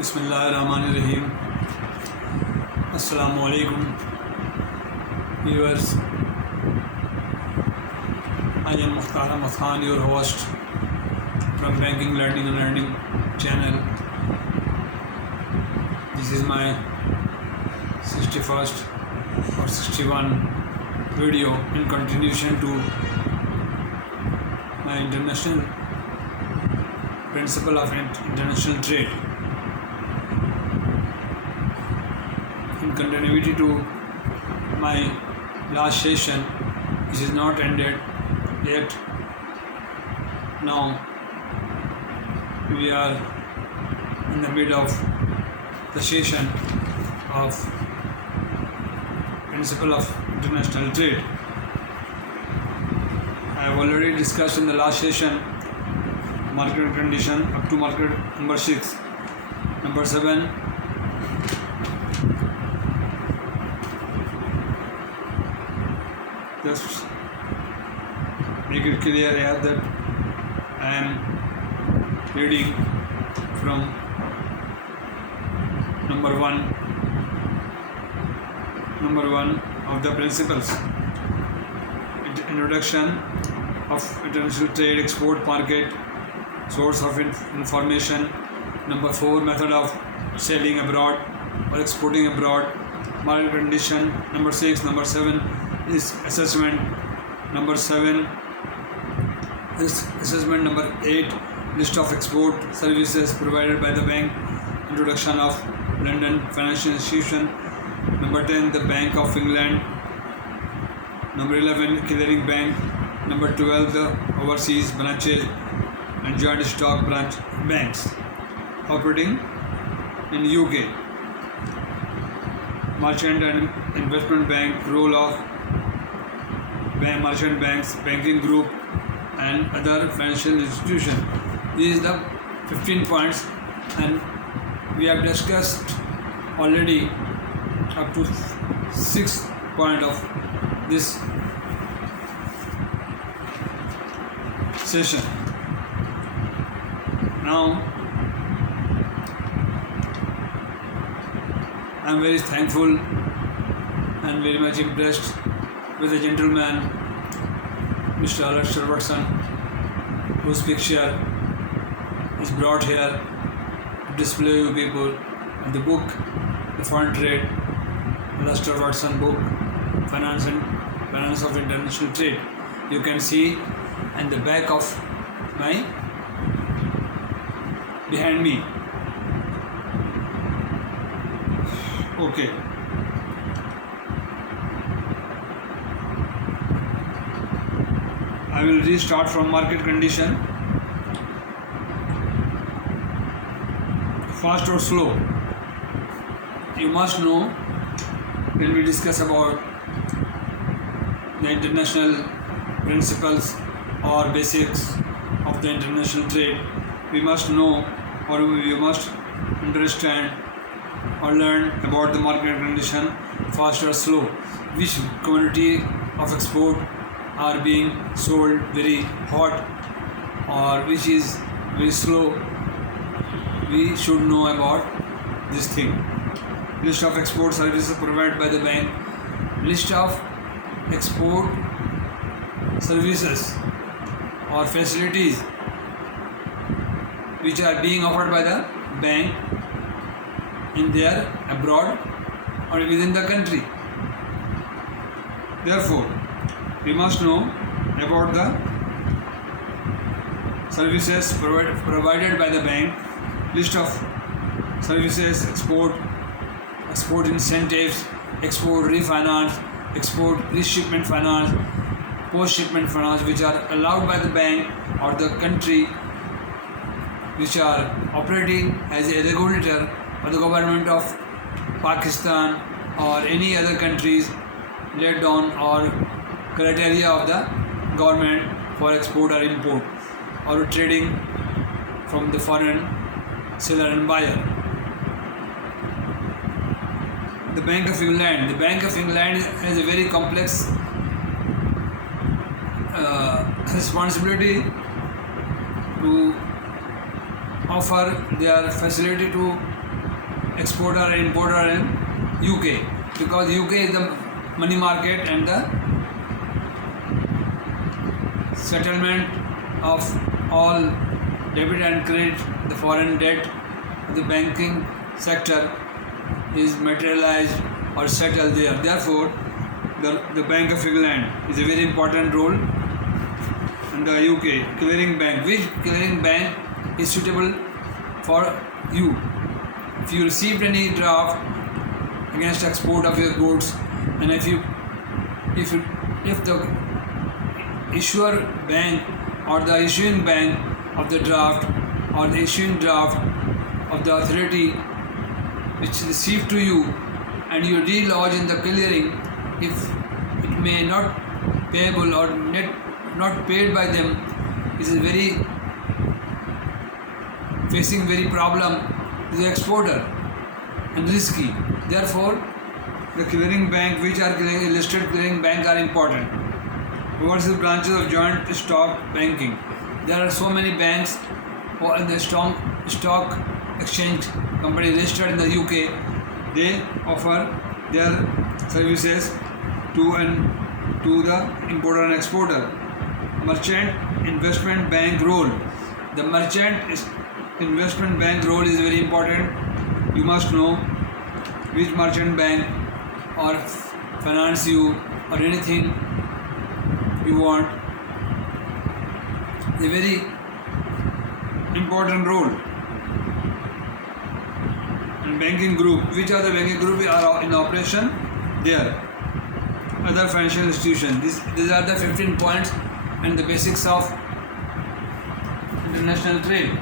Bismillah, Rahim. Assalamu viewers. I am Mukhtar Ahmed Khan, your host from Banking, Learning and Earning channel. This is my 61st or 61 video in continuation to my international principle of international trade. In continuity to my last session, which is not ended yet. Now we are in the middle of the session of principle of international trade. I have already discussed in the last session market condition up to market number 6. Number 7, just make it clear here that I am reading from number one of the principles. Introduction of international trade, export market, source of information. Number 4, method of selling abroad or exporting abroad, market condition. Number 6. Number 7 is assessment. Number 7 is assessment. Number 8, list of export services provided by the bank. Introduction of London financial institution. Number 10, the Bank of England. Number 11, clearing bank. Number 12, the overseas branches and joint stock branch banks operating in UK. Merchant and investment bank, role of merchant banks, banking group and other financial institutions. These are the 15 points, and we have discussed already up to 6 point of this session. Now I am very thankful and very much impressed with the gentleman Mr. Alasdair Watson, whose picture is brought here to display you people the book, the Foreign Trade, Alasdair Watson book, Finance of International Trade. You can see and the back of my behind me. Okay. I will restart from market condition. Fast or slow? You must know when we discuss about the international principles or basics of the international trade, we must know or we must understand or learn about the market condition, fast or slow, which quantity of export are being sold very hot or which is very slow. We should know about this thing. List of export services provided by the bank. List of export services or facilities which are being offered by the bank in their abroad or within the country. Therefore, we must know about the services provided by the bank, list of services, export incentives, export refinance, export pre-shipment finance, post-shipment finance, which are allowed by the bank or the country which are operating as a regulator or the government of Pakistan or any other countries laid down or criteria of the government for export or import or trading from the foreign seller and buyer. The Bank of England. The Bank of England has a very complex responsibility to offer their facility to exporter and importer in UK, because UK is the money market and the settlement of all debit and credit, the foreign debt, the banking sector is materialized or settled there. Therefore, the Bank of England is a very important role in the UK. Clearing bank. Which clearing bank is suitable for you? If you received any draft against export of your goods, and if the issuer bank or the issuing bank of the draft or the issuing draft of the authority which received to you, and you de-lodge in the clearing, if it may not payable or not paid by them, is very facing very problem to the exporter and risky. Therefore, the clearing bank, which are listed clearing bank, are important. Overseas branches of joint stock banking. There are so many banks in the stock exchange company registered in the UK. They offer their services to the importer and exporter. Merchant investment bank role. The merchant investment bank role is very important. You must know which merchant bank or finance you or anything you want. A very important role. And banking group. Which are the banking group are in operation there? Other financial institutions. These are the 15 points and the basics of international trade.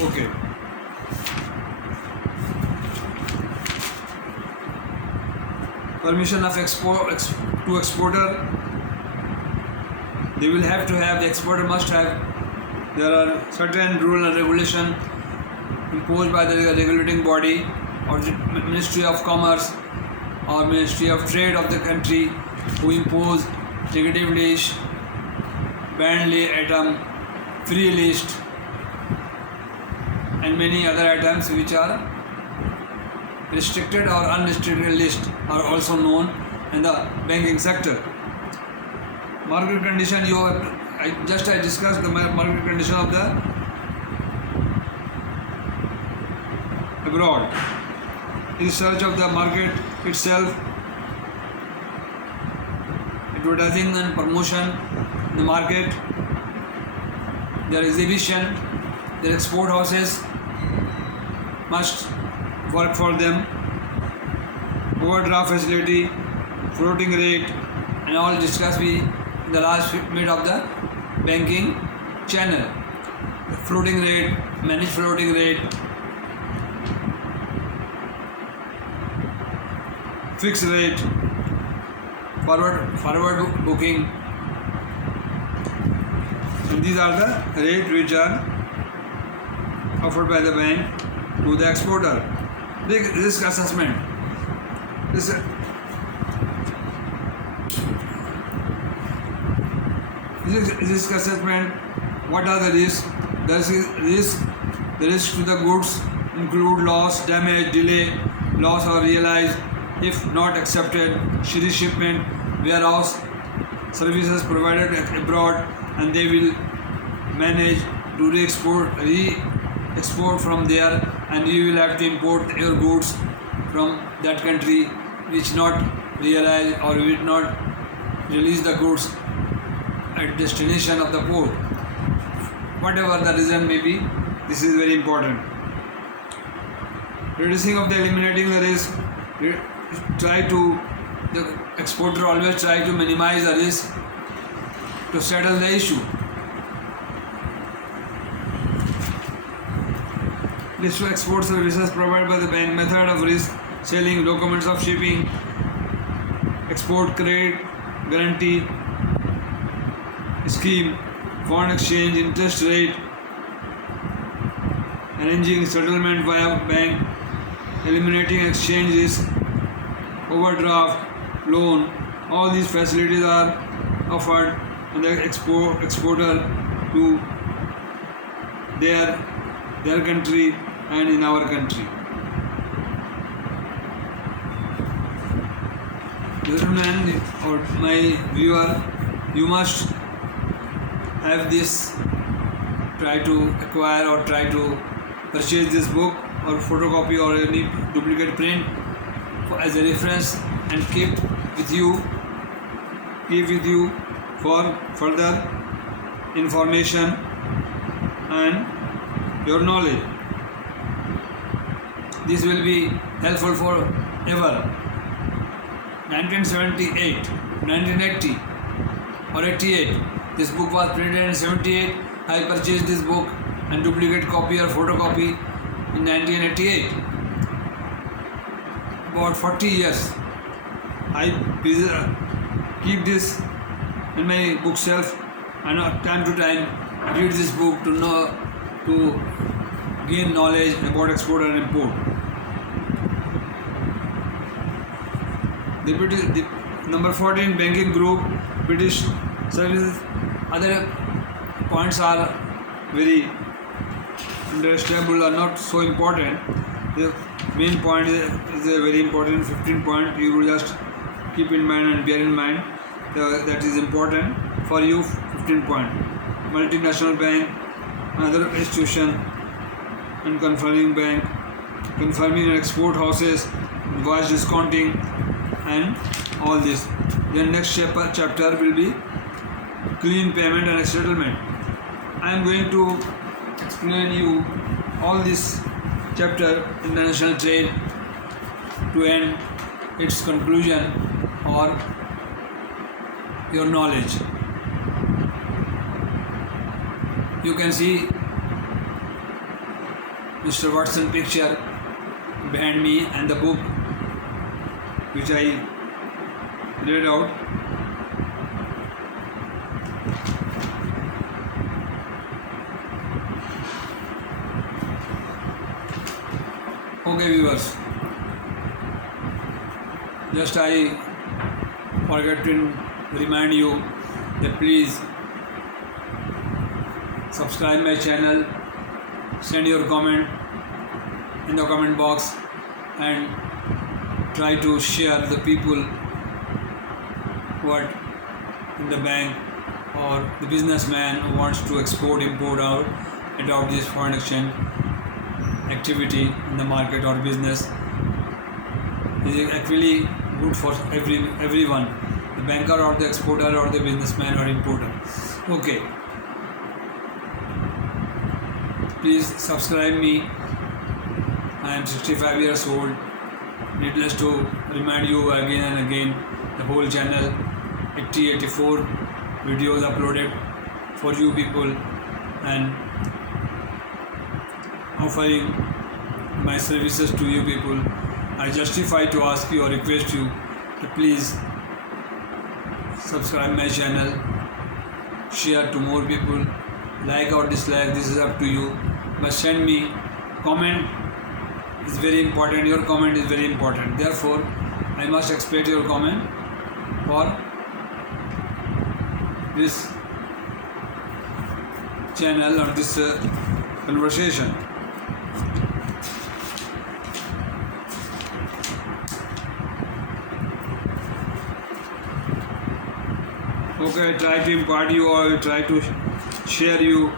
Okay. Permission of exporter. They will have to have, the exporter must have. There are certain rule and regulation imposed by the regulating body or the Ministry of Commerce or Ministry of Trade of the country, who impose negative list, banned item, free list, and many other items which are restricted or unrestricted list are also known in the banking sector. Market condition, I discussed the market condition of the abroad. Research of the market itself, advertising and promotion in the market, their exhibition, their export houses must work for them, overdraft facility, floating rate, and all discussed we in the last minute of the banking channel. The floating rate, managed floating rate, fixed rate, forward booking, and these are the rates which are offered by the bank to the exporter. Risk assessment. Risk assessment. What are the risks? The risk to the goods include loss, damage, delay, loss or realized if not accepted, shipment, warehouse services provided abroad, and they will manage to re-export from there, and you will have to import your goods from that country which not realize or will not release the goods at destination of the port. Whatever the reason may be, this is very important. Reducing of the eliminating the risk. The exporter always try to minimize the risk to settle the issue. List of export services provided by the bank. Method of risk selling, documents of shipping, export credit guarantee scheme, foreign exchange, interest rate, arranging settlement via bank, eliminating exchange risk, overdraft, loan. All these facilities are offered to the exporter to their country and in our country. Gentlemen or my viewer, you must have this, try to acquire or try to purchase this book or photocopy or any duplicate print as a reference and keep with you for further information and your knowledge. This will be helpful for ever. 1978, 1980 or 88. This book was printed in 78. I purchased this book and duplicate copy or photocopy in 1988. About 40 years. I keep this in my bookshelf and time to time read this book to gain knowledge about export and import. The number 14, banking group, British services. Other points are very understandable or not so important. The main point is a very important 15 point. You will just keep in mind and bear in mind that is important for you. 15 point. Multinational bank, another institution, and confirming bank, confirming and export houses, invoice discounting, and all this. Then next chapter will be clean payment and settlement. I am going to explain you all this chapter international trade to end its conclusion or your knowledge. You can see Mr. Watson picture behind me and the book which I read out. Okay viewers, just I forgot to remind you that please subscribe my channel, send your comment in the comment box and try to share the people who are in the bank or the businessman who wants to export, import or adopt this foreign exchange activity in the market or business. It is actually good for everyone, the banker or the exporter or the businessman or importer. Okay, please subscribe me. I am 65 years old. Needless to remind you again and again, the whole channel 84 videos uploaded for you people and offering my services to you people. I justify to ask you or request you to please subscribe my channel, share to more people, like or dislike, this is up to you, but send me comment. Is very important. Your comment is very important. Therefore, I must expect your comment for this channel or this conversation. Okay, I try to impart you or try to share you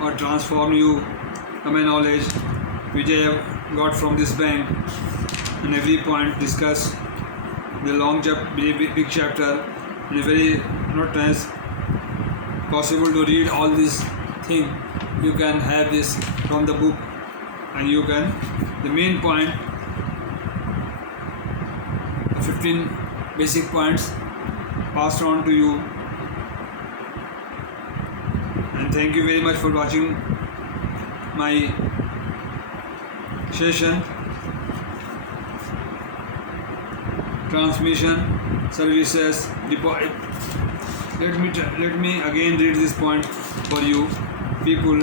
or transform you my knowledge which I have got from this bank, and every point discuss the long big chapter in a very not as possible to read all this thing. You can have this from the book and you can the main point 15 basic points passed on to you, and thank you very much for watching my session. Transmission services deposit. Let me again read this point for you people.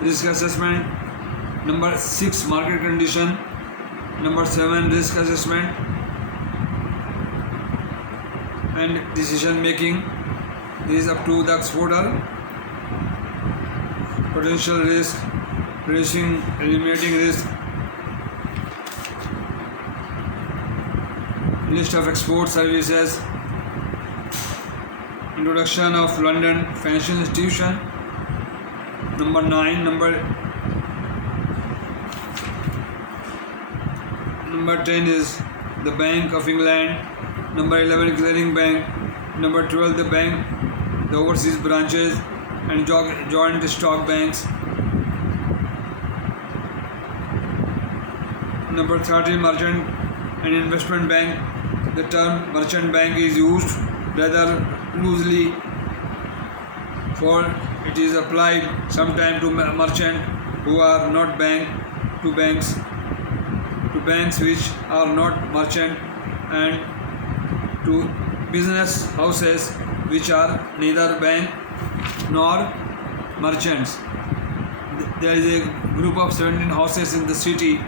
Risk assessment. Number 6, market condition. Number 7, risk assessment. and decision making is up to the exporter. Potential risk, eliminating risk. List of export services. Introduction of London Financial Institution. Number 9. Number 10 is the Bank of England. Number 11, Clearing Bank. Number 12, the bank, the overseas branches and joint stock banks. Number 13, Merchant and Investment Bank. The term merchant bank is used rather loosely, for it is applied sometimes to merchant who are not to banks which are not merchant, and to business houses which are neither bank nor merchants. There is a group of 17 houses in the city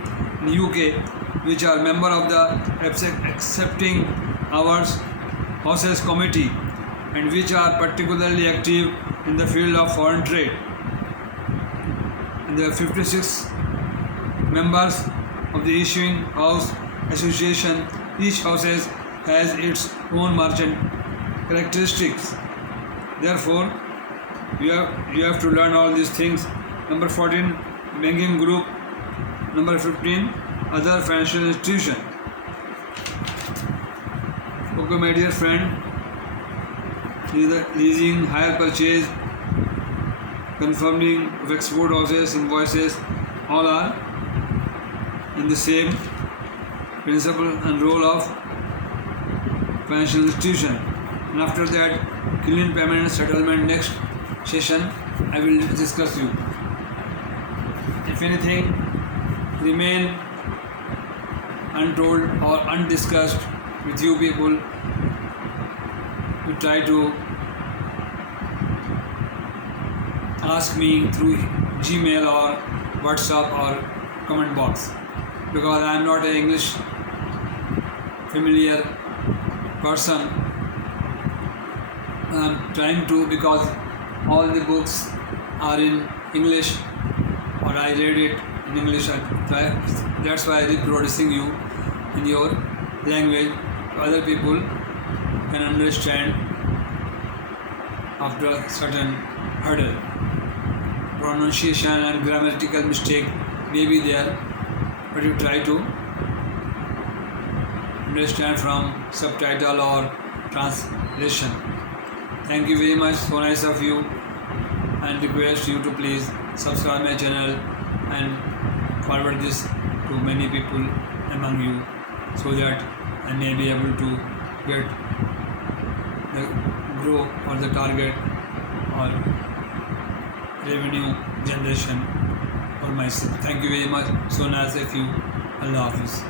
in UK which are member of the Accepting Hours Houses Committee, and which are particularly active in the field of foreign trade. And there are 56 members of the Issuing House Association. Each house has its own merchant characteristics. Therefore, you have to learn all these things. Number 14, Banking Group. Number 15, Other Financial Institution. Okay, my dear friend, leasing, hire, purchase, confirming of export houses, invoices, all are in the same principle and role of financial institution. And after that, clean payment and settlement, next session I will discuss you. If anything remain untold or undiscussed with you people, you try to ask me through Gmail or WhatsApp or comment box, because I am not an English familiar person. I am trying to, because all the books are in English or I read it in English. That's why I am reproducing you in your language, so other people can understand after a certain hurdle. Pronunciation and grammatical mistake may be there, but you try to understand from subtitle or translation. Thank you very much. So nice of you, and request you to please subscribe my channel and forward this to many people among you, so that I may be able to get the grow or the target or revenue generation for myself. Thank you very much. So nice of you. Allah Hafiz.